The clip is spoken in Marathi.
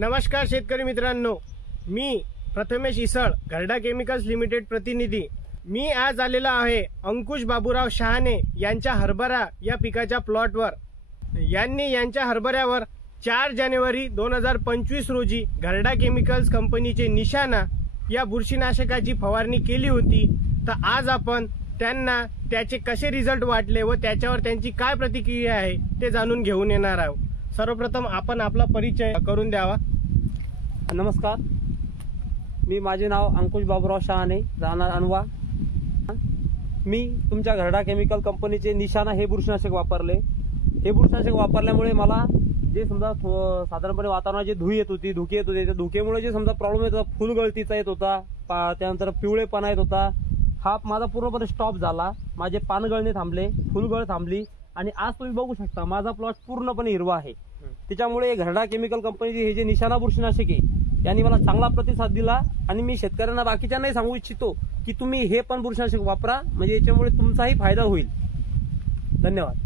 नमस्कार शेतकरी मित्रांनो, मी प्रथमेश इसळ, घरडा केमिकल्स लिमिटेड प्रतिनिधी। मी आज आलेला आहे अंकुश बाबूराव शहाणे यांच्या हरभरा या पिकाच्या प्लॉटवर। यांनी यांच्या हरभऱ्यावर 4 जानेवारी 2025 रोजी घरडा केमिकल्स कंपनीचे निशाणा या बुरशीनाशकाची फवारणी केली होती। तर आज आपण त्यांना त्याचे कसे रिझल्ट वाटले व त्याच्यावर त्यांची काय प्रतिक्रिया आहे ते जाणून घेऊन येणार आहोत। सर्वप्रथम आपण आपला परिचय करून द्यावा। नमस्कार, माझे नाव अंकुश बाबूराव शहाणे, राहणार अनवा। मी तुमच्या घरडा केमिकल कंपनीचे निशाणा हे बुरशीनाशक वापरले। हे बुरशीनाशक वापरल्यामुळे मला जे समजा साधारणपणे वातावरणात जे धुके येत होते त्या धुकेमुळे जे समजा प्रॉब्लेम येत होता, फुलगळतीचा येत होता, त्यानंतर पिवळेपणा येत होता, हा माझा पूर्णपणे स्टॉप झाला। माझे पान गळणे थांबले, फुलगळ थांबली आणि आज तुम्ही बघू शकता माझा प्लॉट पूर्णपणे हिरवा आहे। त्याच्यामुळे घरडा केमिकल कंपनीचे हे जे निशाणा बुरशीनाशक आहे यांनी मला चांगला प्रतिसाद दिला आणि मी शेतकऱ्यांना बाकीच्यांनाही सांगू इच्छितो की तुम्ही हे पण बुरशीनाशक वापरा, म्हणजे याच्यामुळे तुमचाही फायदा होईल। धन्यवाद।